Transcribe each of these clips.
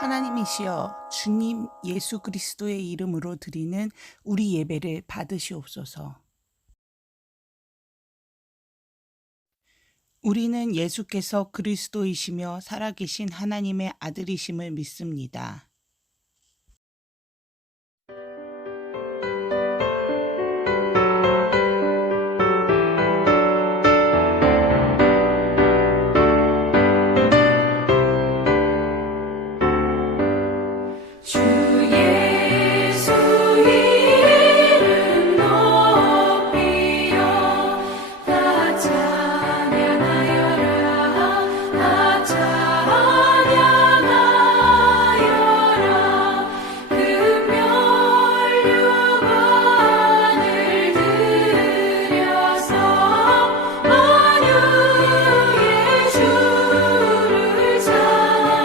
하나님이시여 주님 예수 그리스도의 이름으로 드리는 우리 예배를 받으시옵소서. 우리는 예수께서 그리스도이시며 살아계신 하나님의 아들이심을 믿습니다. 주 예수 이름 높이여 다 찬양하여라 다 찬양하여라 금멸류관을 들여서 만유의 주를 찬양하세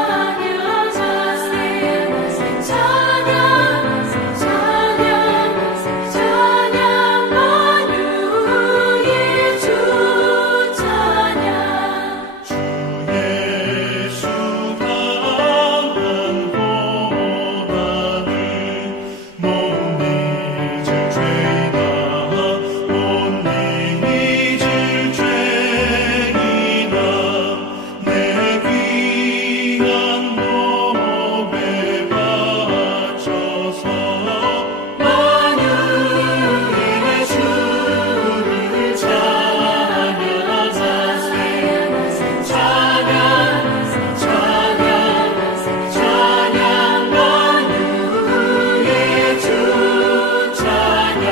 찬양 만유의 주 찬양 주 예수 당한 고난을 못 잊을 죄이다 못 잊을 죄이다 내 귀한 몸에 바쳐서 만유의 주를 찬양하세 찬양 만유의 주 찬양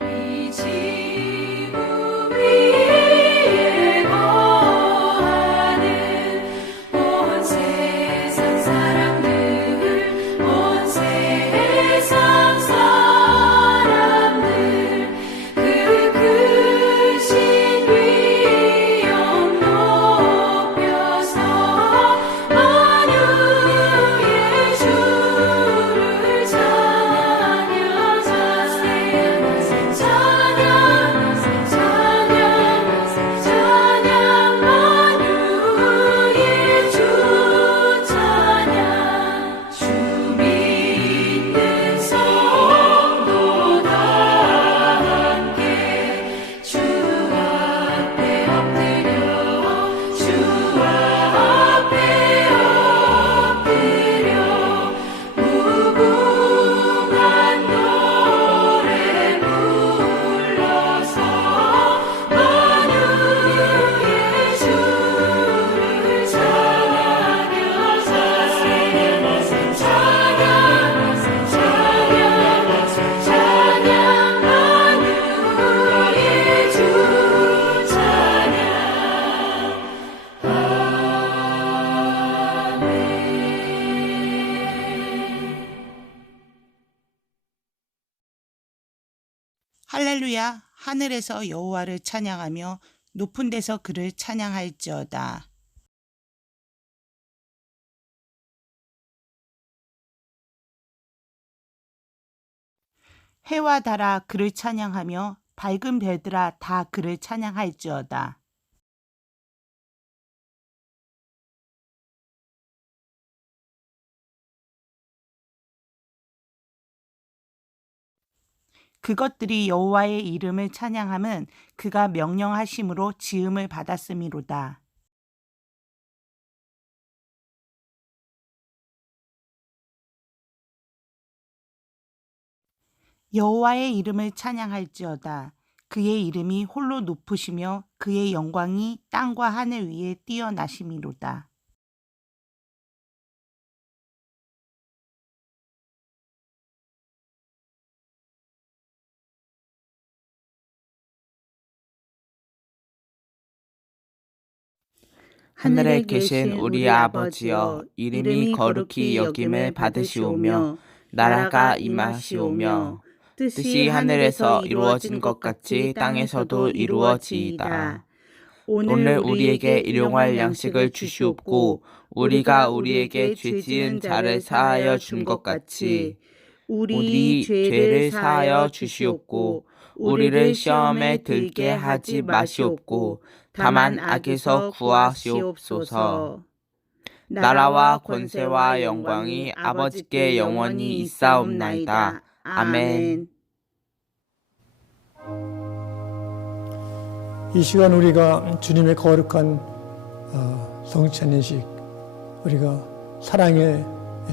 이 지구 위에 거하는 온 세상 사람들 온 세상 사람들 그 크신 위엄 높여서 만유의 주를 찬양하세 찬양 만유의 주 찬양 주 믿는 성도 다 함께 주 앞에 엎드려 주 앞에 엎드려 무궁한 노래 불러서 만유의 주를 찬양하세 찬양 만유의 주 찬양 할렐루야. 하늘에서 여호와를 찬양하며 높은 데서 그를 찬양할지어다. 해와 달아 그를 찬양하며 밝은 별들아 다 그를 찬양할지어다. 그것들이 여호와의 이름을 찬양함은 그가 명령하심으로 지음을 받았음이로다. 여호와의 이름을 찬양할지어다. 그의 이름이 홀로 높으시며 그의 영광이 땅과 하늘 위에 뛰어나심이로다. 하늘에 계신 우리 아버지여 이름이 거룩히 여김을 받으시오며 나라가 임하시오며 뜻이 하늘에서 이루어진 것 같이 땅에서도 이루어지이다. 오늘 우리에게 일용할 양식을 주시옵고 우리가 우리에게 죄 지은 자를 사하여 준 것 같이 우리 죄를 사하여 주시옵고 우리를 시험에 들게 하지 마시옵고 다만 악에서 구하시옵소서. 나라와 권세와 영광이 아버지께 영원히 있사옵나이다. 아멘. 이 시간 우리가 주님의 거룩한 성찬인식, 우리가 사랑의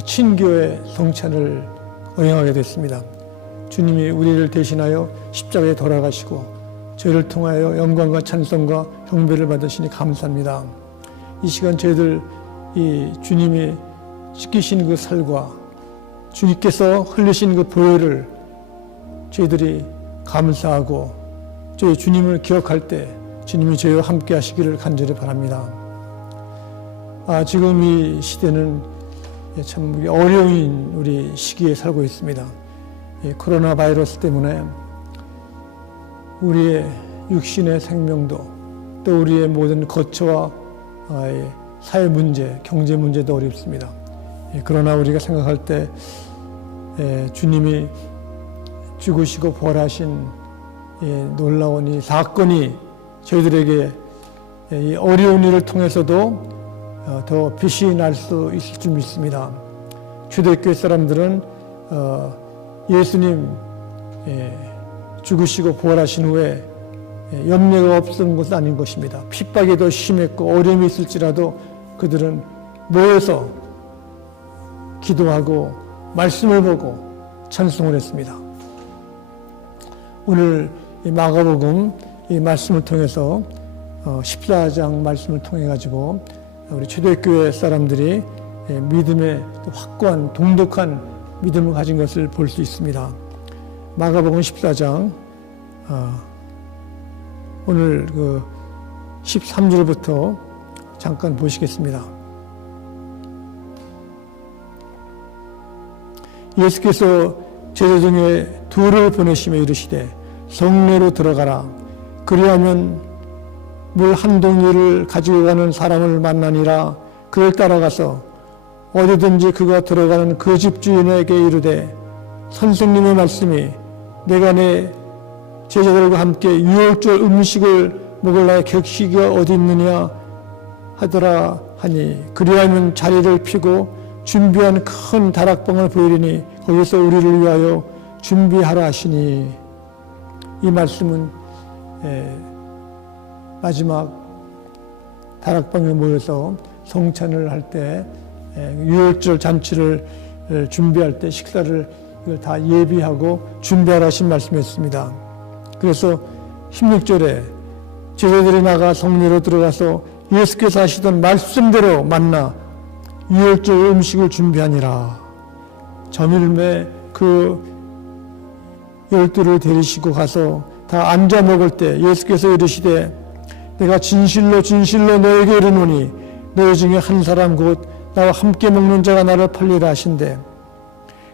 친교의 성찬을 의행하게 됐습니다. 주님이 우리를 대신하여 십자가에 돌아가시고 저희를 통하여 영광과 찬송과 경배를 받으시니 감사합니다. 이 시간 저희들 이 주님이 지키신 그 살과 주님께서 흘리신 그 보혈을 저희들이 감사하고 저희 주님을 기억할 때 주님이 저희와 함께 하시기를 간절히 바랍니다. 지금 이 시대는 참 어려운 우리 시기에 살고 있습니다. 코로나 바이러스 때문에 우리의 육신의 생명도 또 우리의 모든 거처와 사회 문제, 경제 문제도 어렵습니다. 그러나 우리가 생각할 때 주님이 죽으시고 부활하신 놀라운 이 사건이 저희들에게 이 어려운 일을 통해서도 더 빛이 날 수 있을 줄 믿습니다. 초대교회 사람들은 예수님 죽으시고 부활하신 후에 염려가 없었던 것은 아닌 것입니다. 핍박이 더 심했고 어려움이 있을지라도 그들은 모여서 기도하고 말씀을 보고 찬송을 했습니다. 오늘 이 마가복음 이 말씀을 통해서 14장 말씀을 통해 가지고 우리 초대교회 사람들이 믿음의 확고한 동독한 믿음을 가진 것을 볼 수 있습니다. 마가복음 14장 오늘 그 13절부터 잠깐 보시겠습니다. 예수께서 제자 중에 둘을 보내시며 이르시되 성내로 들어가라. 그리하면 물 한 동이를 가지고 가는 사람을 만나니라. 그를 따라가서 어디든지 그가 들어가는 그 집 주인에게 이르되 선생님의 말씀이 내가 내 제자들과 함께 유월절 음식을 먹을 나의 격식이 어디 있느냐 하더라 하니 그리하면 자리를 피고 준비한 큰 다락방을 보이리니 거기서 우리를 위하여 준비하라 하시니 이 말씀은 마지막 다락방에 모여서 성찬을 할 때 유월절 잔치를 준비할 때 식사를 이걸 다 예비하고 준비하라 하신 말씀이었습니다. 그래서 16절에 제자들이 나가 성내로 들어가서 예수께서 하시던 말씀대로 만나 유월절 음식을 준비하니라. 저밀매 그 12를 데리시고 가서 다 앉아 먹을 때 예수께서 이르시되 내가 진실로 진실로 너에게 이르노니 너희 중에 한 사람 곧 나와 함께 먹는 자가 나를 팔리라 하신대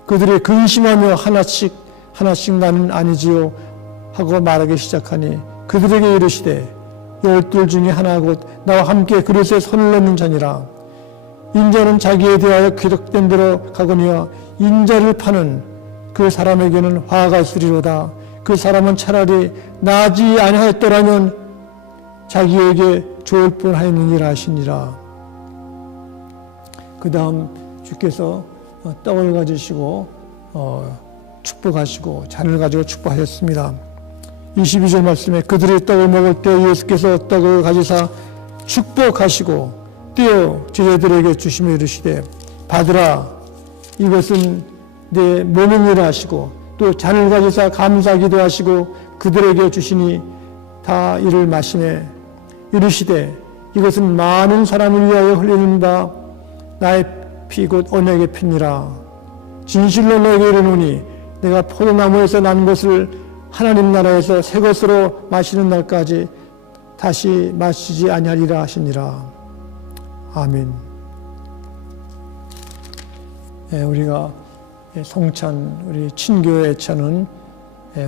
그들이 근심하며 하나씩 나는 아니지요 하고 말하기 시작하니 그들에게 이르시되 12 중에 하나 곧 나와 함께 그릇에 손을 넣는 자니라. 인자는 자기에 대하여 기록된 대로 가거니와 인자를 파는 그 사람에게는 화가 있으리로다. 그 사람은 차라리 나지 아니하였더라면 자기에게 좋을 뻔하였느니라 하시니라. 그 다음 주께서 떡을 가지시고 축복하시고 잔을 가지고 축복하셨습니다. 22절 말씀에 그들이 떡을 먹을 때 예수께서 떡을 가지사 축복하시고 떼어 제자들에게 주시며 이르시되 받으라 이것은 내 몸이니라 하시고 또 잔을 가지사 감사기도 하시고 그들에게 주시니 다 이를 마시매 이르시되 이것은 많은 사람을 위하여 흘리는 바 나의 피 곧 언약의 피니라. 진실로 너에게 이르노니 내가 포도나무에서 난 것을 하나님 나라에서 새 것으로 마시는 날까지 다시 마시지 아니하리라 하시니라. 아멘. 우리가 성찬, 우리 친교의 차는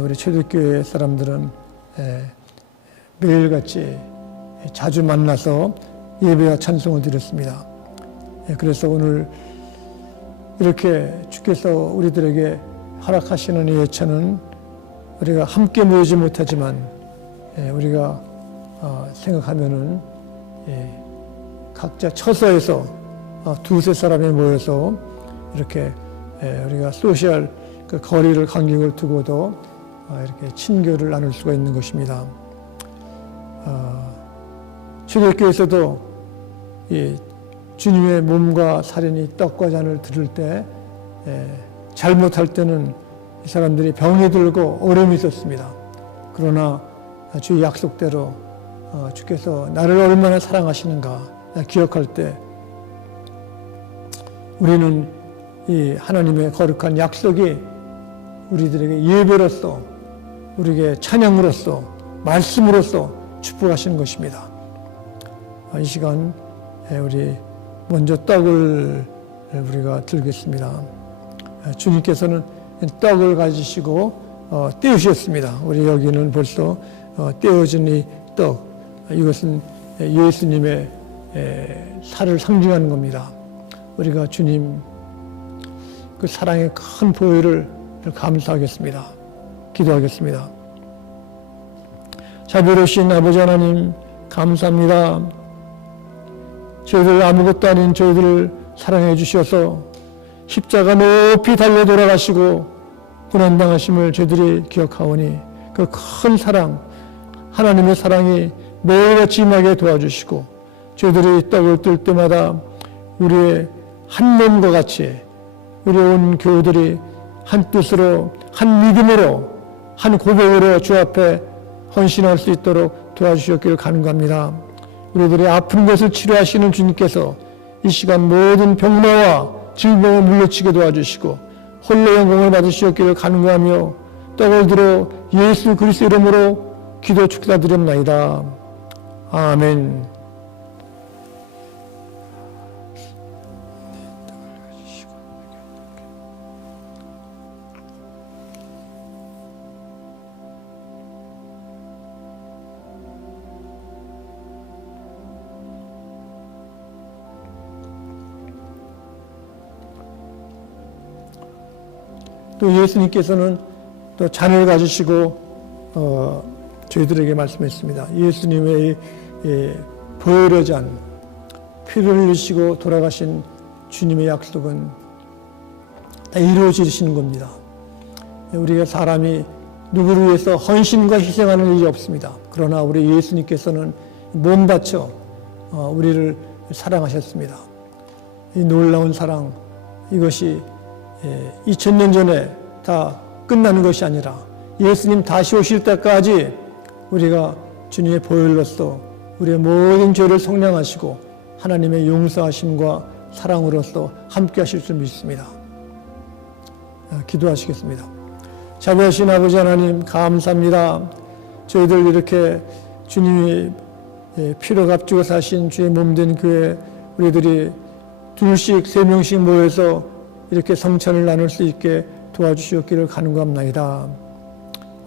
우리 초대교회 사람들은 매일같이 자주 만나서 예배와 찬송을 드렸습니다. 그래서 오늘 이렇게 주께서 우리들에게 허락하시는 이 예찬은 우리가 함께 모이지 못하지만 우리가 생각하면은 각자 처소에서 두세 사람이 모여서 이렇게 우리가 소셜 그 거리를 간격을 두고도 이렇게 친교를 나눌 수가 있는 것입니다. 초대교회에서도 이 주님의 몸과 살인이 떡과 잔을 들을 때 잘못할 때는 이 사람들이 병이 들고 어려움이 있었습니다. 그러나 주의 약속대로 주께서 나를 얼마나 사랑하시는가 기억할 때 우리는 이 하나님의 거룩한 약속이 우리들에게 예배로서 우리에게 찬양으로서 말씀으로서 축복하시는 것입니다. 이 시간 우리 먼저 떡을 우리가 들겠습니다. 주님께서는 떡을 가지시고 떼우셨습니다. 우리 여기는 벌써 떼어진 이 떡, 이것은 예수님의 살을 상징하는 겁니다. 우리가 주님 그 사랑의 큰 보혈을 감사하겠습니다. 기도하겠습니다. 자비로우신 아버지 하나님 감사합니다. 저희들 아무것도 아닌 저희들을 사랑해 주셔서 십자가 높이 달려 돌아가시고 고난당하심을 저희들이 기억하오니 그 큰 사랑, 하나님의 사랑이 매일같이 임하게 도와주시고 저희들이 떡을 뜰 때마다 우리의 한 몸과 같이 우리 온 교우들이 한 뜻으로 한 믿음으로 한 고백으로 주 앞에 헌신할 수 있도록 도와주셨기를 간구합니다. 우리들의 아픈 것을 치료하시는 주님께서 이 시간 모든 병마와 질병을 물리치게 도와주시고 홀로 영광을 받으시었기를 간구하며 떡을 들어 예수 그리스도 이름으로 기도 축사드렸나이다. 아멘. 또 예수님께서는 또 잔을 가지시고 저희들에게 말씀했습니다. 예수님의 보혈의 잔, 피를 흘리시고 돌아가신 주님의 약속은 다 이루어지시는 겁니다. 우리가 사람이 누구를 위해서 헌신과 희생하는 일이 없습니다. 그러나 우리 예수님께서는 몸 바쳐 우리를 사랑하셨습니다. 이 놀라운 사랑, 이것이 2000년 전에 다 끝나는 것이 아니라 예수님 다시 오실 때까지 우리가 주님의 보혈로서 우리의 모든 죄를 속량하시고 하나님의 용서하심과 사랑으로서 함께 하실 줄 믿습니다. 기도하시겠습니다. 자비하신 아버지 하나님 감사합니다. 저희들 이렇게 주님이 피로 값주고 사신 주의 몸된 교회 우리들이 둘씩 세 명씩 모여서 이렇게 성찬을 나눌 수 있게 도와주시옵기를 간구합나이다.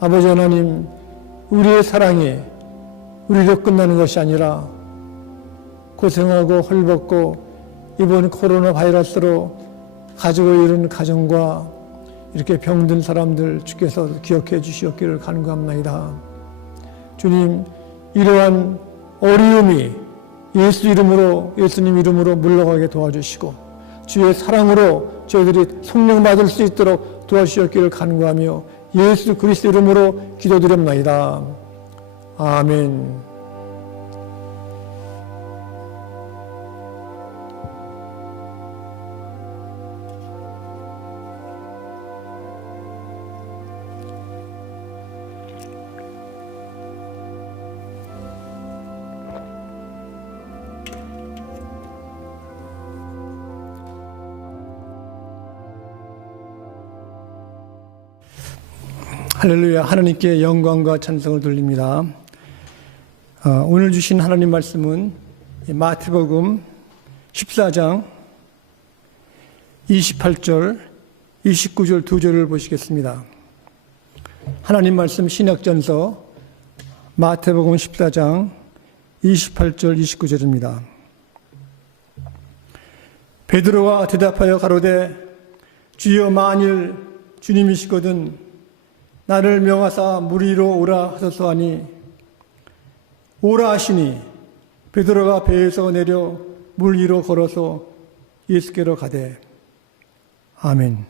아버지 하나님, 우리의 사랑이 우리로 끝나는 것이 아니라 고생하고 헐벗고 이번 코로나 바이러스로 가족을 잃은 가정과 이렇게 병든 사람들 주께서 기억해 주시옵기를 간구합나이다. 주님, 이러한 어려움이 예수님 이름으로 물러가게 도와주시고 주의 사랑으로 저희들이 성령받을 수 있도록 도와주시옵기를 간구하며 예수 그리스도 이름으로 기도드립나이다. 아멘. 할렐루야. 하나님께 영광과 찬송을 돌립니다. 오늘 주신 하나님 말씀은 마태복음 14장 28절, 29절 두 절을 보시겠습니다. 하나님 말씀 신약전서 마태복음 14장 28절 29절입니다. 베드로가 대답하여 가로되 주여 만일 주님이시거든 나를 명하사 물 위로 오라 하소서 하니 오라 하시니 베드로가 배에서 내려 물 위로 걸어서 예수께로 가되 아멘.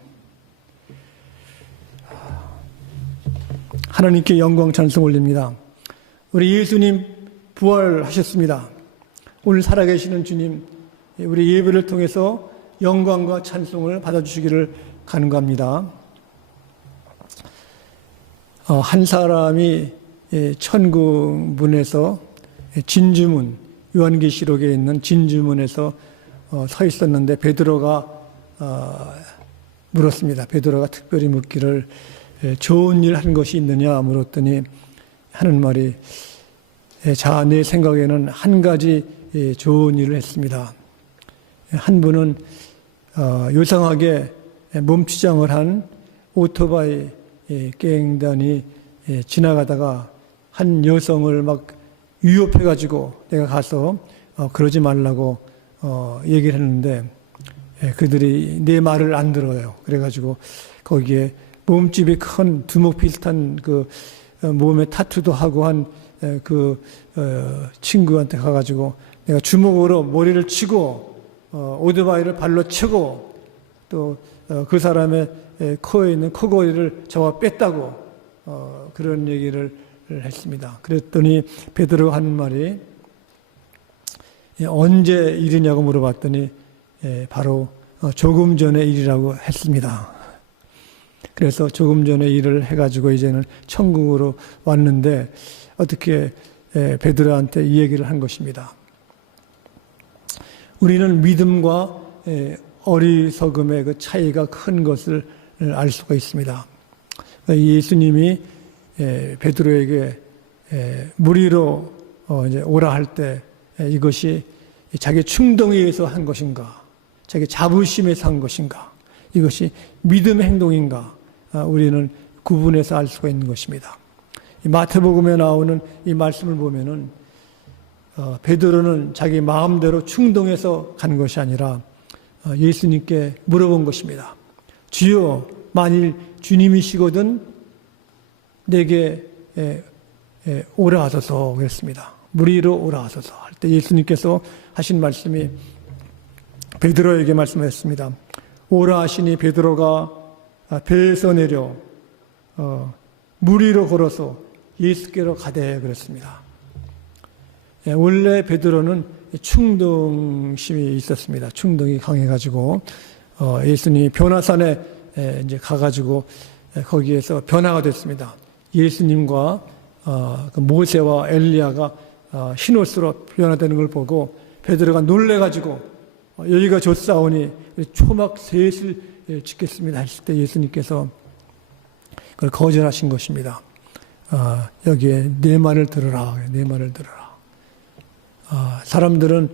하나님께 영광 찬송 올립니다. 우리 예수님 부활하셨습니다. 오늘 살아계시는 주님, 우리 예배를 통해서 영광과 찬송을 받아주시기를 간구합니다. 한 사람이 천국문에서 진주문, 요한계시록에 있는 진주문에서 서 있었는데 베드로가 물었습니다. 베드로가 특별히 묻기를 좋은 일 한 것이 있느냐 물었더니 하는 말이 자, 내 생각에는 한 가지 좋은 일을 했습니다. 한 분은 요상하게 몸치장을 한 오토바이 갱단이 지나가다가 한 여성을 막 위협해가지고 내가 가서 그러지 말라고 얘기를 했는데 그들이 내 말을 안 들어요. 그래가지고 거기에 몸집이 큰 두목 비슷한 그 몸에 타투도 하고 한 그 친구한테 가가지고 내가 주먹으로 머리를 치고 오토바이를 발로 치고 또 그 사람의 코에 있는 코골이를 잡아 뺐다고 그런 얘기를 했습니다. 그랬더니 베드로가 하는 말이 언제 일이냐고 물어봤더니 바로 조금 전의 일이라고 했습니다. 그래서 조금 전에 일을 해가지고 이제는 천국으로 왔는데 어떻게 베드로한테 이 얘기를 한 것입니다. 우리는 믿음과 어리석음의 그 차이가 큰 것을 알 수가 있습니다. 예수님이 베드로에게 물 위로 이제 오라 할 때 이것이 자기 충동에 의해서 한 것인가, 자기 자부심에서 한 것인가, 이것이 믿음의 행동인가, 우리는 구분해서 알 수가 있는 것입니다. 마태복음에 나오는 이 말씀을 보면은 베드로는 자기 마음대로 충동해서 간 것이 아니라 예수님께 물어본 것입니다. 주여, 만일 주님이시거든 내게 오라 하소서 그랬습니다. 물 위로 오라 하소서 할 때 예수님께서 하신 말씀이 베드로에게 말씀하셨습니다. 오라 하시니 베드로가 배에서 내려 물 위로 걸어서 예수께로 가되 그랬습니다. 원래 베드로는 충동심이 있었습니다. 충동이 강해가지고 예수님이 변화산에 이제 가가지고 거기에서 변화가 됐습니다. 예수님과 모세와 엘리야가 흰옷으로 변화되는 걸 보고 베드로가 놀래가지고 여기가 좋사오니 초막 셋을 짓겠습니다 했을 때 예수님께서 그걸 거절하신 것입니다. 여기에 내 말을 들으라, 내 말을 들으라. 사람들은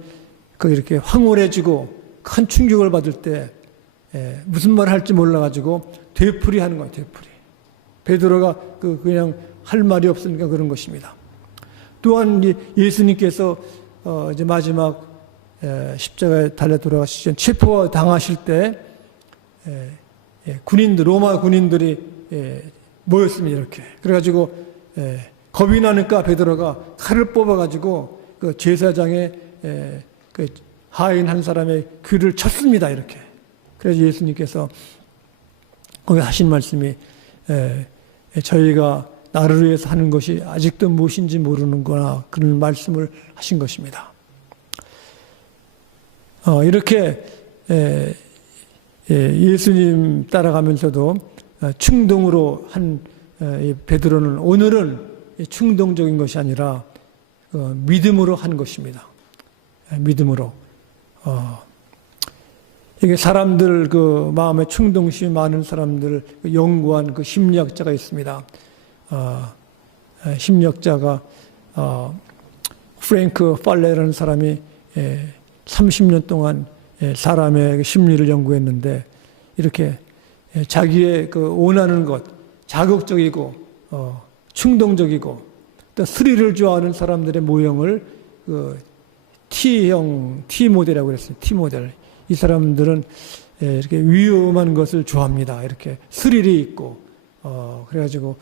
이렇게 황홀해지고 큰 충격을 받을 때 무슨 말을 할지 몰라가지고 되풀이하는 거예요, 되풀이. 베드로가 그냥 할 말이 없으니까 그런 것입니다. 또한 예수님께서 이제 마지막 십자가에 달려 돌아가시기 전 체포 당하실 때 군인들, 로마 군인들이 모였습니다. 이렇게 그래가지고 겁이 나니까 베드로가 칼을 뽑아가지고 그 제사장의 그 하인 한 사람의 귀를 쳤습니다. 이렇게. 그래서 예수님께서 거기 하신 말씀이 저희가 나를 위해서 하는 것이 아직도 무엇인지 모르는구나 그런 말씀을 하신 것입니다. 이렇게 예수님 따라가면서도 충동으로 한 베드로는 오늘은 충동적인 것이 아니라 믿음으로 한 것입니다. 믿음으로. 이게 사람들 마음에 충동심이 많은 사람들 연구한 심리학자가 있습니다. 심리학자가 프랭크 팔레라는 사람이 30년 동안 사람의 심리를 연구했는데 이렇게 자기의 원하는 것, 자극적이고 충동적이고 또 스릴을 좋아하는 사람들의 모형을 T형, T 모델이라고 그랬어요. T 모델. 이 사람들은 이렇게 위험한 것을 좋아합니다. 이렇게 스릴이 있고, 그래가지고,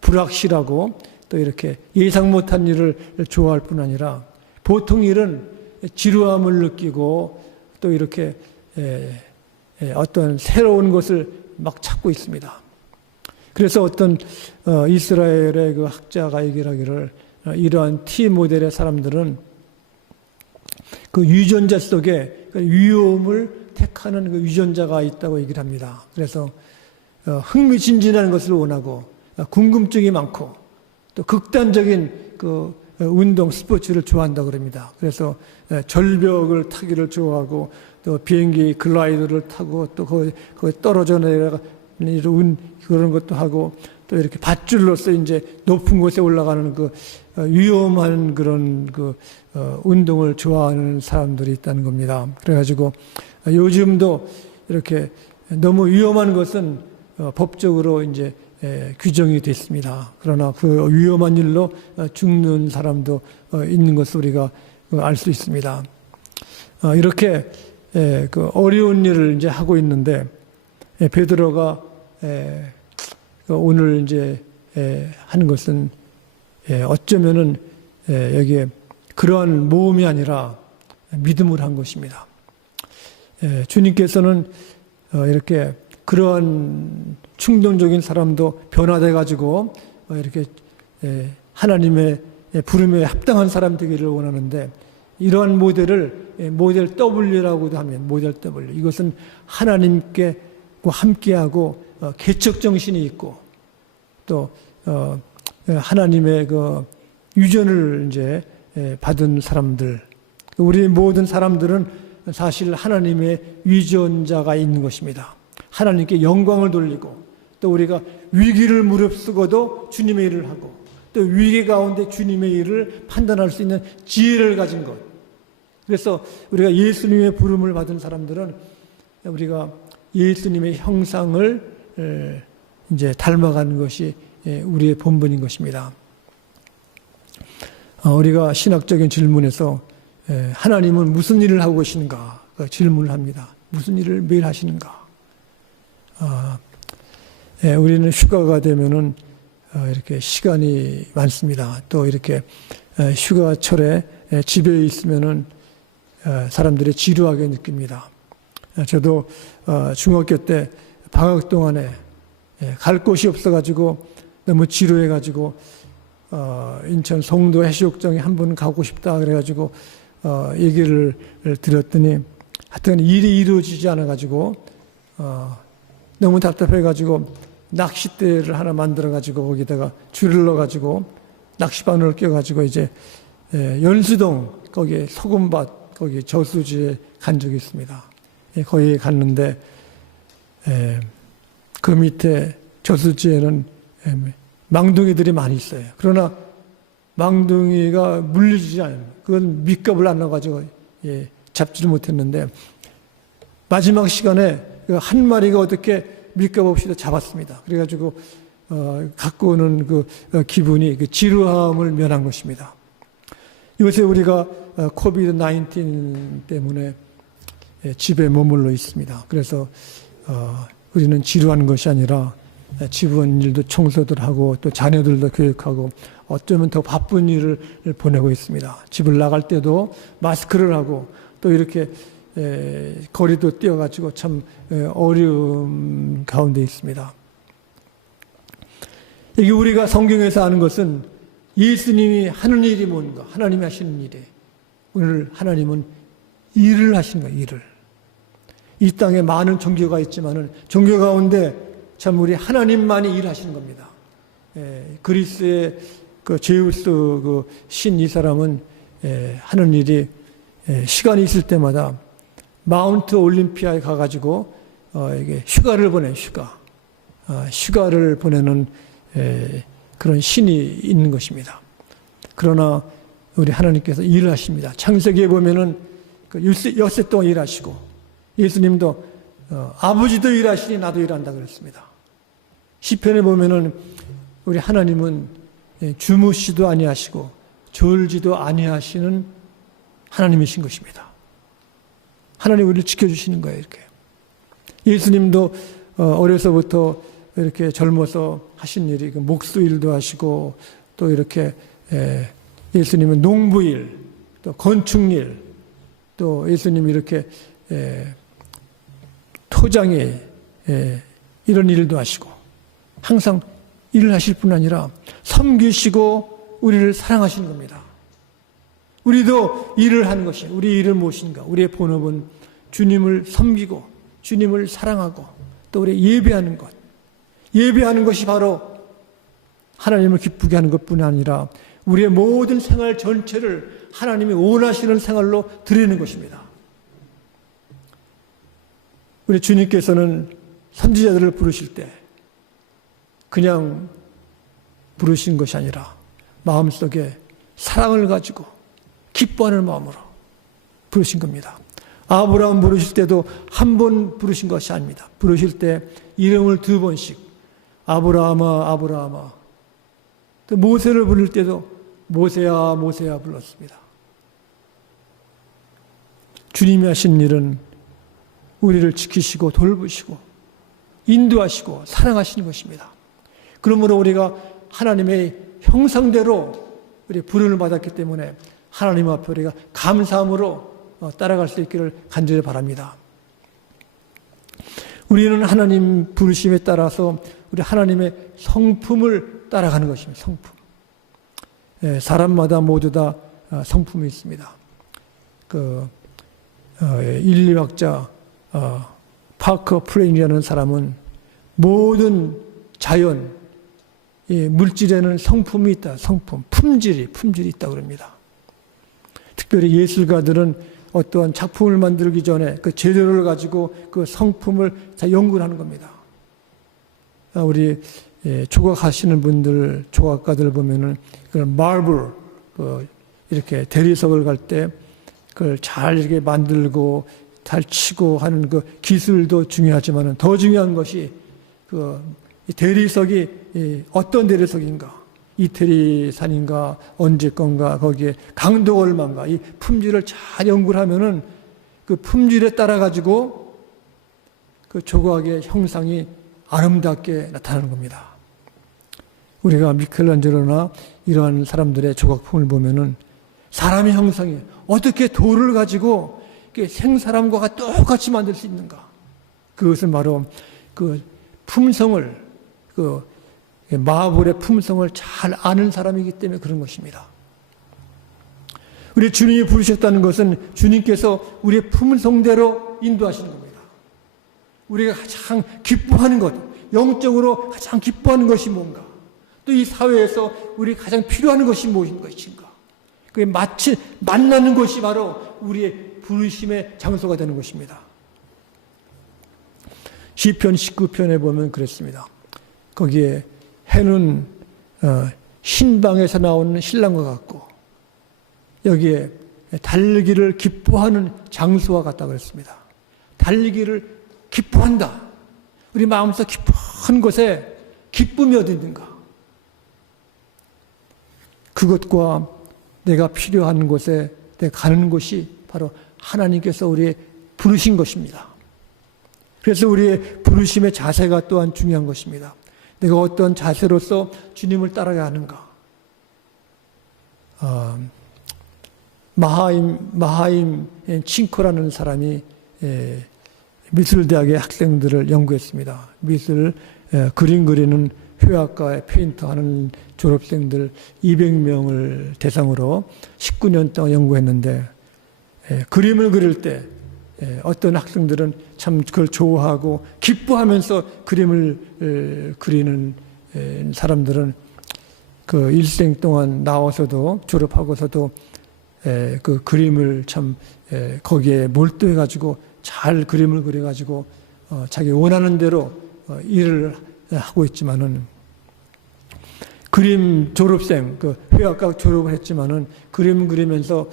불확실하고, 또 이렇게 예상 못한 일을 좋아할 뿐 아니라, 보통 일은 지루함을 느끼고, 또 이렇게, 어떤 새로운 것을 막 찾고 있습니다. 그래서 어떤, 이스라엘의 그 학자가 얘기를 하기를, 이러한 T 모델의 사람들은 그 유전자 속에 그 위험을 택하는 그 유전자가 있다고 얘기를 합니다. 그래서 흥미진진한 것을 원하고 궁금증이 많고 또 극단적인 그 운동 스포츠를 좋아한다고 그럽니다. 그래서 절벽을 타기를 좋아하고 또 비행기 글라이더를 타고 또 거기 떨어져 내려가는 그런 것도 하고 또 이렇게 밧줄로서 이제 높은 곳에 올라가는 그 위험한 그런 그 운동을 좋아하는 사람들이 있다는 겁니다. 그래가지고 요즘도 이렇게 너무 위험한 것은 법적으로 이제 규정이 됐습니다. 그러나 그 위험한 일로 죽는 사람도 있는 것을 우리가 알 수 있습니다. 이렇게 그 어려운 일을 이제 하고 있는데 베드로가 오늘 이제 하는 것은 어쩌면은 여기에 그러한 모험이 아니라 믿음을 한 것입니다. 주님께서는 이렇게 그러한 충동적인 사람도 변화돼 가지고 이렇게 하나님의 부름에 합당한 사람 되기를 원하는데 이러한 모델을 모델 W라고도 하면 모델 W 이것은 하나님께 함께하고 개척 정신이 있고 또 하나님의 그 유전을 이제 받은 사람들 우리 모든 사람들은 사실 하나님의 유전자가 있는 것입니다. 하나님께 영광을 돌리고 또 우리가 위기를 무릅쓰고도 주님의 일을 하고 또 위기 가운데 주님의 일을 판단할 수 있는 지혜를 가진 것. 그래서 우리가 예수님의 부름을 받은 사람들은 우리가 예수님의 형상을 이제 닮아가는 것이 우리의 본분인 것입니다. 우리가 신학적인 질문에서 하나님은 무슨 일을 하고 계신가 질문을 합니다. 무슨 일을 매일 하시는가? 우리는 휴가가 되면은 이렇게 시간이 많습니다. 또 이렇게 휴가철에 집에 있으면은 사람들이 지루하게 느낍니다. 저도 중학교 때 방학 동안에 갈 곳이 없어가지고 너무 지루해가지고 인천 송도 해수욕장에 한번 가고 싶다 그래가지고 얘기를 드렸더니 하여튼 일이 이루어지지 않아가지고 너무 답답해가지고 낚싯대를 하나 만들어가지고 거기다가 줄을 넣어가지고 낚시바늘을 껴가지고 이제 연수동 거기에 소금밭 거기 저수지에 간 적이 있습니다. 거기에 갔는데 그 밑에 저수지에는 망둥이들이 많이 있어요. 그러나 망둥이가 물리지 않아요. 그건 밑값을 안 넣어가지고 잡지를 못했는데 마지막 시간에 한 마리가 어떻게 밑값 없이도 잡았습니다. 그래가지고 갖고 오는 그 기분이 그 지루함을 면한 것입니다. 요새 우리가 코비드 19 때문에 집에 머물러 있습니다. 그래서 우리는 지루한 것이 아니라 집안일도 청소들 하고 또 자녀들도 교육하고 어쩌면 더 바쁜 일을 보내고 있습니다. 집을 나갈 때도 마스크를 하고 또 이렇게 거리도 뛰어가지고 참 어려움 가운데 있습니다. 이게 우리가 성경에서 아는 것은 예수님이 하는 일이 뭔가 하나님이 하시는 일이 오늘 하나님은 일을 하시는 거예요. 일을. 이 땅에 많은 종교가 있지만은 종교 가운데 참 우리 하나님만이 일하시는 겁니다. 그리스의 그 제우스 그 신 이 사람은 하는 일이 시간이 있을 때마다 마운트 올림피아에 가가지고 이게 휴가를 보내 휴가를 보내는 그런 신이 있는 것입니다. 그러나 우리 하나님께서 일을 하십니다. 창세기에 보면은 그 엿새 동안 일하시고 예수님도 아버지도 일하시니 나도 일한다 그랬습니다. 시편에 보면은 우리 하나님은 주무시도 아니하시고 졸지도 아니하시는 하나님이신 것입니다. 하나님 우리를 지켜주시는 거예요. 이렇게 예수님도 어려서부터 이렇게 젊어서 하신 일이 목수일도 하시고 또 이렇게 예수님은 농부일, 또 건축일, 또 예수님이 이렇게 토장에 이런 일도 하시고 항상 일을 하실 뿐 아니라 섬기시고 우리를 사랑하시는 겁니다. 우리도 일을 하는 것이 우리 일을 무엇인가? 우리의 본업은 주님을 섬기고 주님을 사랑하고 또 우리 예배하는 것. 예배하는 것이 바로 하나님을 기쁘게 하는 것뿐 아니라 우리의 모든 생활 전체를 하나님이 원하시는 생활로 드리는 것입니다. 우리 주님께서는 선지자들을 부르실 때 그냥 부르신 것이 아니라 마음속에 사랑을 가지고 기뻐하는 마음으로 부르신 겁니다. 아브라함 부르실 때도 한 번 부르신 것이 아닙니다. 부르실 때 이름을 2번씩 아브라함아 아브라함아. 또 모세를 부를 때도 모세야 모세야 불렀습니다. 주님이 하신 일은 우리를 지키시고 돌보시고 인도하시고 사랑하시는 것입니다. 그러므로 우리가 하나님의 형상대로 우리 부름을 받았기 때문에 하나님 앞에 우리가 감사함으로 따라갈 수 있기를 간절히 바랍니다. 우리는 하나님 부르심에 따라서 우리 하나님의 성품을 따라가는 것입니다. 성품. 사람마다 모두 다 성품이 있습니다. 인류학자 파커 플레인이라는 사람은 모든 자연, 물질에는 성품이 있다. 성품, 품질이 있다고 그럽니다. 특별히 예술가들은 어떠한 작품을 만들기 전에 그 재료를 가지고 그 성품을 다 연구를 하는 겁니다. 우리 조각하시는 분들, 조각가들 보면은 그 마블, 이렇게 대리석을 갈 때 그걸 잘 이렇게 만들고 잘 치고 하는 그 기술도 중요하지만은 더 중요한 것이 그 대리석이 어떤 대리석인가, 이태리산인가, 언제 건가, 거기에 강도가 얼마인가, 이 품질을 잘 연구를 하면은 그 품질에 따라 가지고 그 조각의 형상이 아름답게 나타나는 겁니다. 우리가 미켈란젤로나 이러한 사람들의 조각품을 보면은 사람의 형상이 어떻게 돌을 가지고 생사람과 똑같이 만들 수 있는가? 그것은 바로 그 품성을, 그 마블의 품성을 잘 아는 사람이기 때문에 그런 것입니다. 우리 주님이 부르셨다는 것은 주님께서 우리의 품성대로 인도하시는 겁니다. 우리가 가장 기뻐하는 것, 영적으로 가장 기뻐하는 것이 뭔가? 또 이 사회에서 우리 가장 필요한 것이 무엇인 것인가? 그게 마치 만나는 것이 바로 우리의 부르심의 장소가 되는 것입니다. 시편 19편에 보면 그랬습니다. 거기에 해는 신방에서 나오는 신랑과 같고 여기에 달리기를 기뻐하는 장소와 같다고 했습니다. 달리기를 기뻐한다. 우리 마음속 깊은 곳에 기쁨이 어디 있는가? 그것과 내가 필요한 곳에 내가 가는 곳이 바로 하나님께서 우리의 부르신 것입니다. 그래서 우리의 부르심의 자세가 또한 중요한 것입니다. 내가 어떤 자세로서 주님을 따라가야 하는가? 마하임 칭코라는 사람이 미술대학의 학생들을 연구했습니다. 그림 그리는 회화과에 페인터하는 졸업생들 200명을 대상으로 19년 동안 연구했는데 그림을 그릴 때 어떤 학생들은 참 그걸 좋아하고 기뻐하면서 그림을 그리는 사람들은 그 일생 동안 나와서도 졸업하고서도 그 그림을 참 거기에 몰두해가지고 잘 그림을 그려가지고 자기 원하는 대로 일을 하고 있지만은 그림 졸업생, 그 회화과 졸업을 했지만은 그림 그리면서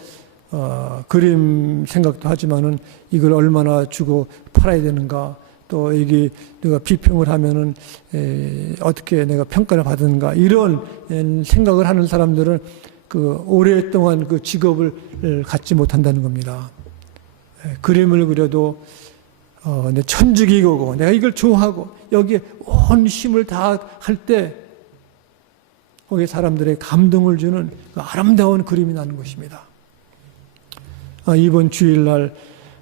그림 생각도 하지만은 이걸 얼마나 주고 팔아야 되는가, 또 이게 내가 비평을 하면은 어떻게 내가 평가를 받는가, 이런 생각을 하는 사람들은 그 오랫동안 그 직업을 갖지 못한다는 겁니다. 그림을 그려도 내 천직이고 내가 이걸 좋아하고 여기에 온 힘을 다할 때 거기에 사람들의 감동을 주는 그 아름다운 그림이 나는 것입니다. 이번 주일날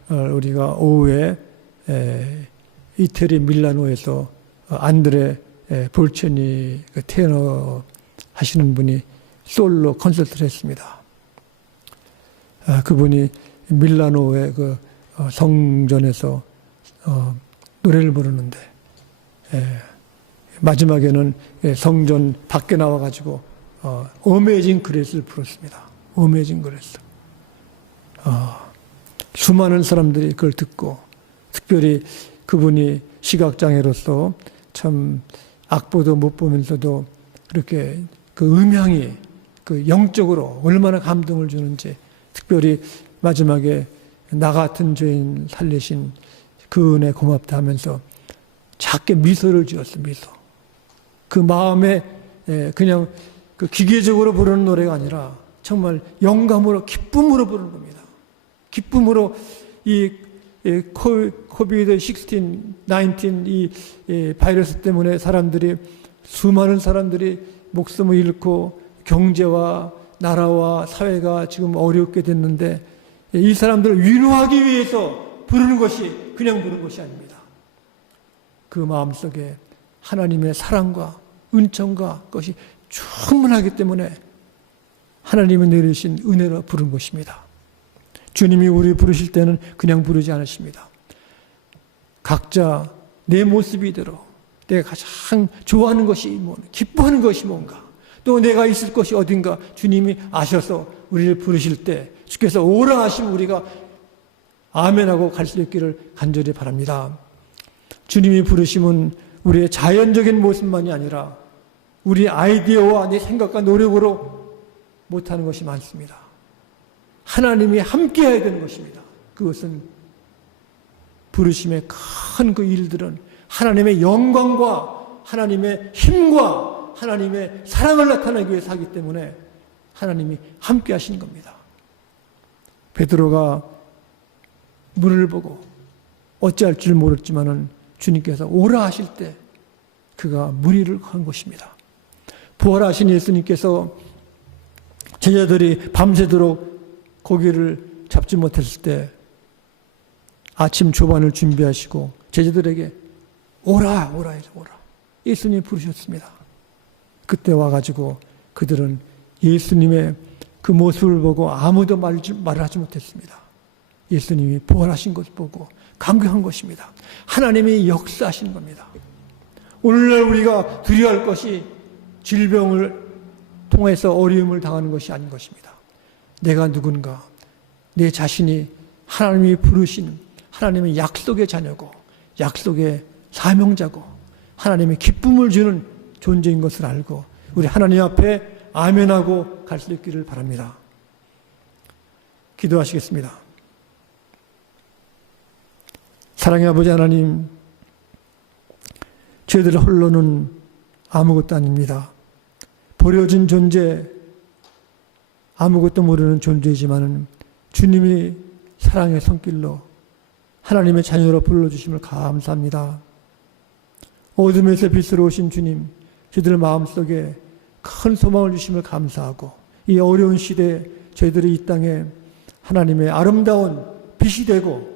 우리가 오후에 이태리 밀라노에서 안드레 볼체니 테너 하시는 분이 솔로 콘서트를 했습니다. 그분이 밀라노의 그 성전에서 노래를 부르는데 마지막에는 성전 밖에 나와가지고 어메이징 그레이스를 불렀습니다. 어메이징 그레이스. 수많은 사람들이 그걸 듣고 특별히 그분이 시각장애로서 참 악보도 못 보면서도 그렇게 그 음향이 그 영적으로 얼마나 감동을 주는지 특별히 마지막에 나 같은 죄인 살리신 그 은혜 고맙다 하면서 작게 미소를 지었어. 미소. 그 마음에 그냥 그 기계적으로 부르는 노래가 아니라 정말 영감으로 기쁨으로 부르는 겁니다. 기쁨으로 이 코비드 16, 19 이 바이러스 때문에 수많은 사람들이 목숨을 잃고 경제와 나라와 사회가 지금 어렵게 됐는데 이 사람들을 위로하기 위해서 부르는 것이 그냥 부르는 것이 아닙니다. 그 마음속에 하나님의 사랑과 은총과 것이 충분하기 때문에 하나님이 내리신 은혜로 부른 것입니다. 주님이 우리 부르실 때는 그냥 부르지 않으십니다. 각자 내 모습 이대로 내가 가장 좋아하는 것이 뭔가, 기뻐하는 것이 뭔가, 또 내가 있을 것이 어딘가 주님이 아셔서 우리를 부르실 때 주께서 오라 하시면 우리가 아멘하고 갈 수 있기를 간절히 바랍니다. 주님이 부르심은 우리의 자연적인 모습만이 아니라 우리 아이디어와 내 생각과 노력으로 못하는 것이 많습니다. 하나님이 함께해야 되는 것입니다. 그것은 부르심의 큰 그 일들은 하나님의 영광과 하나님의 힘과 하나님의 사랑을 나타내기 위해서 하기 때문에 하나님이 함께 하시는 겁니다. 베드로가 물을 보고 어찌할 줄 모르지만은 주님께서 오라 하실 때 그가 무리를 한 것입니다. 부활하신 예수님께서 제자들이 밤새도록 고기를 잡지 못했을 때 아침 조반을 준비하시고 제자들에게 오라 해서 오라. 예수님이 부르셨습니다. 그때 와가지고 그들은 예수님의 그 모습을 보고 아무도 말을 하지 못했습니다. 예수님이 부활하신 것을 보고 감격한 것입니다. 하나님이 역사하시는 겁니다. 오늘날 우리가 두려워할 것이 질병을 통해서 어려움을 당하는 것이 아닌 것입니다. 내가 누군가, 내 자신이 하나님이 부르신 하나님의 약속의 자녀고 약속의 사명자고 하나님의 기쁨을 주는 존재인 것을 알고 우리 하나님 앞에 아멘하고 갈 수 있기를 바랍니다. 기도하시겠습니다. 사랑의 아버지 하나님, 저희들 홀로는 아무것도 아닙니다. 버려진 존재, 아무것도 모르는 존재이지만 주님이 사랑의 손길로 하나님의 자녀로 불러주심을 감사합니다. 어둠에서 빛으로 오신 주님, 저희들 마음속에 큰 소망을 주심을 감사하고 이 어려운 시대에 저희들이 이 땅에 하나님의 아름다운 빛이 되고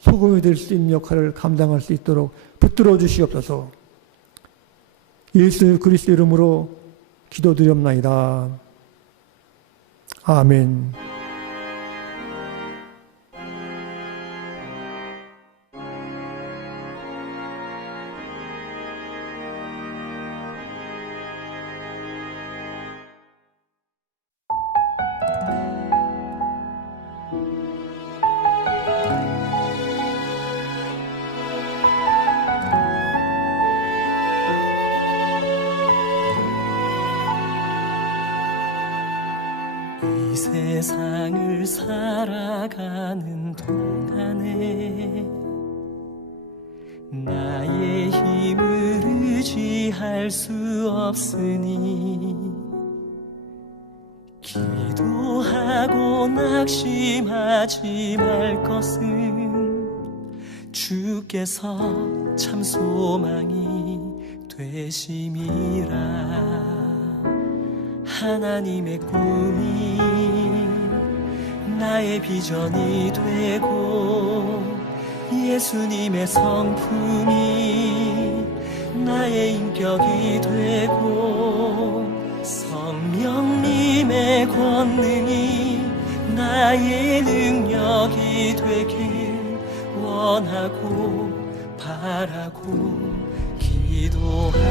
소금이 될 수 있는 역할을 감당할 수 있도록 붙들어 주시옵소서. 예수 그리스도 이름으로 기도드렸나이다. 아멘. 이 세상을 살아가는 동안에 나의 힘을 의지할 수 없으니 기도하고 낙심하지 말 것은 주께서 참 소망이 되심이라. 하나님의 꿈이 나의 비전이 되고 예수님의 성품이 나의 인격이 되고 성령님의 권능이 나의 능력이 되길 원하고 바라고 기도합니다.